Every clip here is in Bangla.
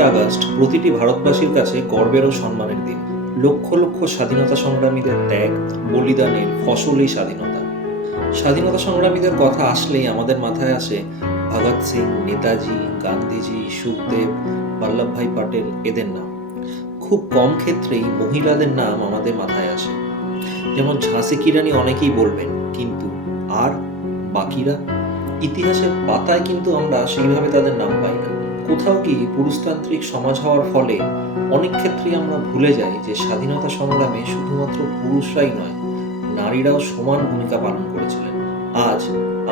আগস্ট প্রতিটি ভারতবাসীর কাছে গর্বের ও সম্মানের দিন। লক্ষ লক্ষ স্বাধীনতা সংগ্রামীদের ত্যাগ, বলিদানের ফসল এই স্বাধীনতা। স্বাধীনতা সংগ্রামীদের কথা আসলেই আমাদের মাথায় আসে ভগৎ সিং, নেতাজি, গান্ধীজি, সুখদেব বল্লভভাই পটেল এদের নাম। খুব কম ক্ষেত্রেই মহিলাদের নাম আমাদের মাথায় আসে। যেমন ঝাঁসি কি রানী অনেকেই বলবেন, কিন্তু আর বাকিরা? ইতিহাসের পাতায় কিন্তু আমরা সেইভাবে তাদের নাম পাই না। কোথাও কি পুরুষতান্ত্রিক সমাজ হওয়ার ফলে অনেক ক্ষেত্রেই আমরা ভুলে যাই যে স্বাধীনতা সংগ্রামে শুধুমাত্র পুরুষরাই নয়, নারীরাও সমান ভূমিকা পালন করেছিলেন। আজ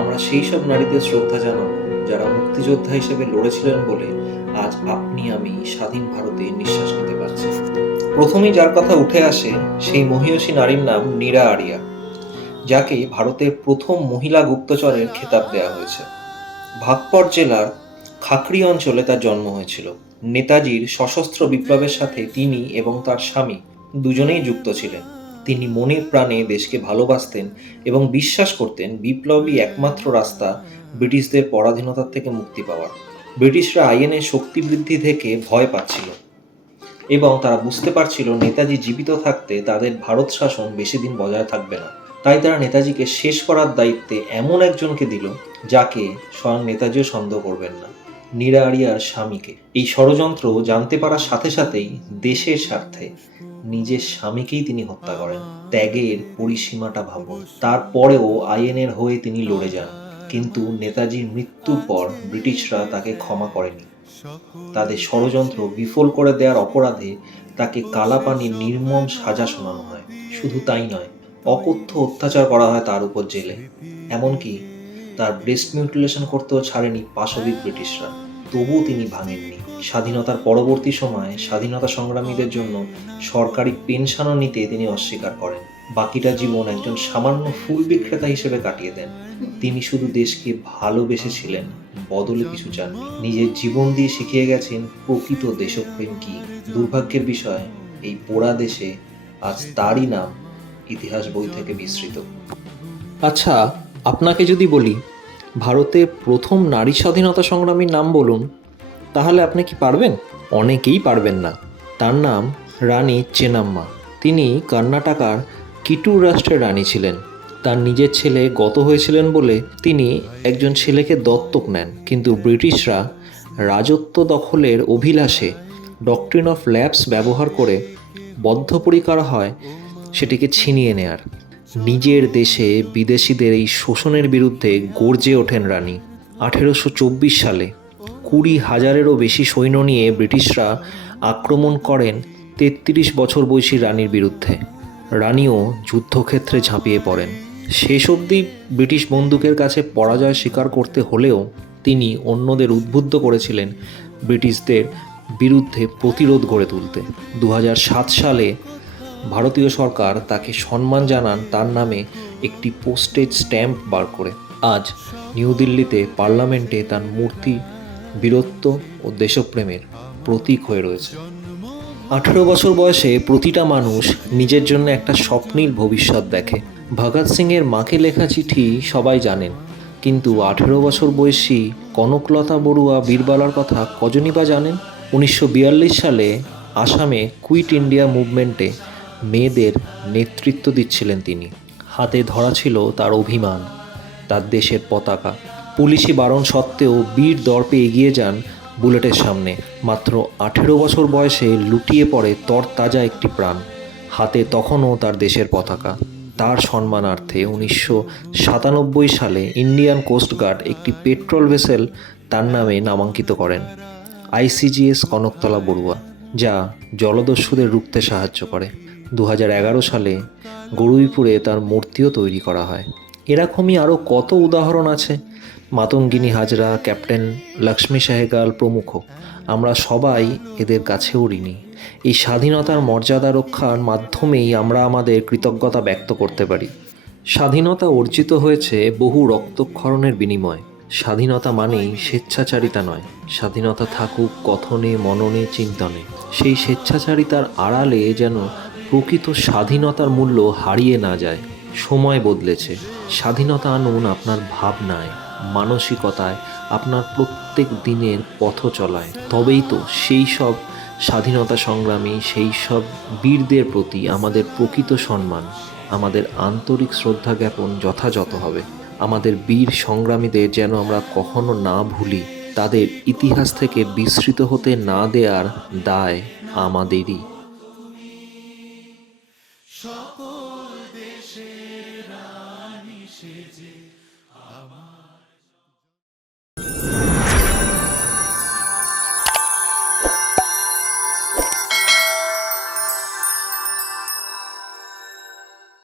আমরা সেই সব নারীদের শ্রদ্ধা জানাব যারা মুক্তিযোদ্ধা হিসেবে লড়েছিলেন বলে আজ আপনি আমি স্বাধীন ভারতে নিঃশ্বাস নিতে পারছি। প্রথমেই যার কথা উঠে আসে সেই মহিয়সী নারীর নাম নীরা আরিয়া, যাকে ভারতের প্রথম মহিলা গুপ্তচরের খেতাব দেওয়া হয়েছে। ভাগপর জেলার খাকরি অঞ্চলে তার জন্ম হয়েছিল। নেতাজির সশস্ত্র বিপ্লবের সাথে তিনি এবং তার স্বামী দুজনেই যুক্ত ছিলেন। তিনি মনে প্রাণে দেশকে ভালোবাসতেন এবং বিশ্বাস করতেন বিপ্লবই একমাত্র রাস্তা ব্রিটিশদের পরাধীনতার থেকে মুক্তি পাওয়ার। ব্রিটিশরা আইএনের শক্তি বৃদ্ধি থেকে ভয় পাচ্ছিল এবং তারা বুঝতে পারছিল নেতাজি জীবিত থাকতে তাদের ভারত শাসন বেশি দিন বজায় থাকবে না। তাই তারা নেতাজিকে শেষ করার দায়িত্বে এমন একজনকে দিল যাকে স্বয়ং নেতাজিও সন্দেহ করবেন না। নীরা আরিয়ার স্বামীকে। এই ষড়যন্ত্র জানতে পারার সাথে সাথেই দেশের স্বার্থে নিজের স্বামীকেই তিনি হত্যা করেন। ত্যাগের পরিসীমাটা ভাবুন। তারপরেও আইএনের হয়ে তিনি লড়ে যান। কিন্তু নেতাজির মৃত্যুর পর ব্রিটিশরা তাকে ক্ষমা করেনি। তাদের ষড়যন্ত্র বিফল করে দেওয়ার অপরাধে তাকে কালাপানির নির্মম সাজা শোনানো হয়। শুধু তাই নয়, অকথ্য অত্যাচার করা হয় তার উপর জেলে। এমনকি তার ব্রেস্ট মিউটিলেশন করতেও ছাড়েনি পাশবিক ব্রিটিশরা। তবুও তিনি ভাঙেননি। স্বাধীনতার পরবর্তী সময়ে স্বাধীনতা সংগ্রামীদের জন্য সরকারি পেনশনও নিতে তিনি অস্বীকার করেন। বাকিটা জীবন একজন সামান্য ফুল বিক্রেতা হিসেবে কাটিয়ে দেন। তিনি শুধু দেশকে ভালোবেসেছিলেন, বদলে কিছু চাননি। নিজের জীবন দিয়ে শিখিয়ে গেছেন, প্রকৃত দেশপ্রেম কি? দুর্ভাগ্যের বিষয়, এই পোড়া দেশে আজ তারই নাম ইতিহাস বই থেকে বিস্মৃত আচ্ছা আপনাকে যদি বলি, ভারতে প্রথম নারী স্বাধীনতা সংগ্রামীর নাম বলুন, তাহলে আপনি কি পারবেন? অনেকেই পারবেন না। তার নাম রানী চেনাম্মা। তিনি কর্ণাটকার কিটুর রাষ্ট্রের রানী ছিলেন। তার নিজের ছেলে গত হয়েছিলেন বলে তিনি একজন ছেলেকে দত্তক নেন। কিন্তু ব্রিটিশরা রাজত্ব দখলের অভিলাষে ডক্ট্রিন অফ ল্যাবস ব্যবহার করে বদ্ধপরিকার হয় সেটিকে ছিনিয়ে নেয়ার। নিজের দেশে বিদেশিদের এই শোষণের বিরুদ্ধে গর্জে ওঠেন রানী। আঠেরোশো চব্বিশ সালে কুড়ি হাজারেরও বেশি সৈন্য নিয়ে ব্রিটিশরা আক্রমণ করেন তেত্রিশ বছর বয়সী রানীর বিরুদ্ধে। রানীও যুদ্ধক্ষেত্রে ঝাঁপিয়ে পড়েন। শেষ অবধি ব্রিটিশ বন্দুকের কাছে পরাজয় স্বীকার করতে হলেও তিনি অন্যদের উদ্বুদ্ধ করেছিলেন ব্রিটিশদের বিরুদ্ধে প্রতিরোধ গড়ে তুলতে। দু হাজার সাত সালে ভারতীয় সরকার তাকে সম্মান জানান তার নামে একটি পোস্টেজ স্ট্যাম্প বার করে। আজ নিউ দিল্লিতে পার্লামেন্টে তার মূর্তি বীরত্ব ও দেশপ্রেমের প্রতীক হয়ে রয়েছে। আঠেরো বছর বয়সে প্রতিটা মানুষ নিজের জন্য একটা স্বপ্নীল ভবিষ্যৎ দেখে। ভগৎ সিংয়ের মাকে লেখা চিঠি সবাই জানেন, কিন্তু আঠেরো বছর বয়সী কনকলতা বড়ুয়া বীরবালার কথা কজনই বা জানেন? উনিশশো বিয়াল্লিশ সালে আসামে কুইট ইন্ডিয়া মুভমেন্টে মেয়েদের নেতৃত্ব দিচ্ছিলেন তিনি। হাতে ধরা ছিল তার অভিমান, তার দেশের পতাকা। পুলিশি বারণ সত্ত্বেও বীর দর্পে এগিয়ে যান বুলেটের সামনে। মাত্র আঠেরো বছর বয়সে লুটিয়ে পড়ে তরতাজা একটি প্রাণ। হাতে তখনও তার দেশের পতাকা। তার সম্মানার্থে উনিশশো সাতানব্বই সালে ইন্ডিয়ান কোস্টগার্ড একটি পেট্রোল ভেসেল তার নামে নামাঙ্কিত করেন। আইসিজিএস কনকতলা বড়ুয়া, যা জলদস্যুদের রুখতে সাহায্য করে। দু হাজার এগারো সালে গরুইপুরে তার মূর্তিও তৈরি করা হয়। এরকমই আরও কত উদাহরণ আছে? মাতঙ্গিনী হাজরা, ক্যাপ্টেন লক্ষ্মী সাহেগাল প্রমুখ। আমরা সবাই এদের কাছেও ঋণী এই স্বাধীনতার মর্যাদা রক্ষার মাধ্যমেই আমরা আমাদের কৃতজ্ঞতা ব্যক্ত করতে পারি। স্বাধীনতা অর্জিত হয়েছে বহু রক্তক্ষরণের বিনিময়। স্বাধীনতা মানেই স্বেচ্ছাচারিতা নয়। স্বাধীনতা থাকুক, কথনে, মননে, চিন্তনে। সেই স্বেচ্ছাচারিতার আড়ালে যেন প্রকৃত স্বাধীনতার মূল্য হারিয়ে না যায়, সময় বদলেছে। স্বাধীনতা আনুন আপনার ভাবনায়, মানসিকতায়, আপনার প্রত্যেক দিনের পথ চলায়। তবেই তো সেই সব স্বাধীনতা সংগ্রামী, সেই সব বীরদের প্রতি আমাদের প্রকৃত সম্মান, আমাদের আন্তরিক শ্রদ্ধা জ্ঞাপন যথাযথ হবে। আমাদের বীর সংগ্রামীদের যেন আমরা কখনো না ভুলি, তাদের ইতিহাস থেকে বিস্মৃত হতে না দেওয়ার দায় আমাদেরই।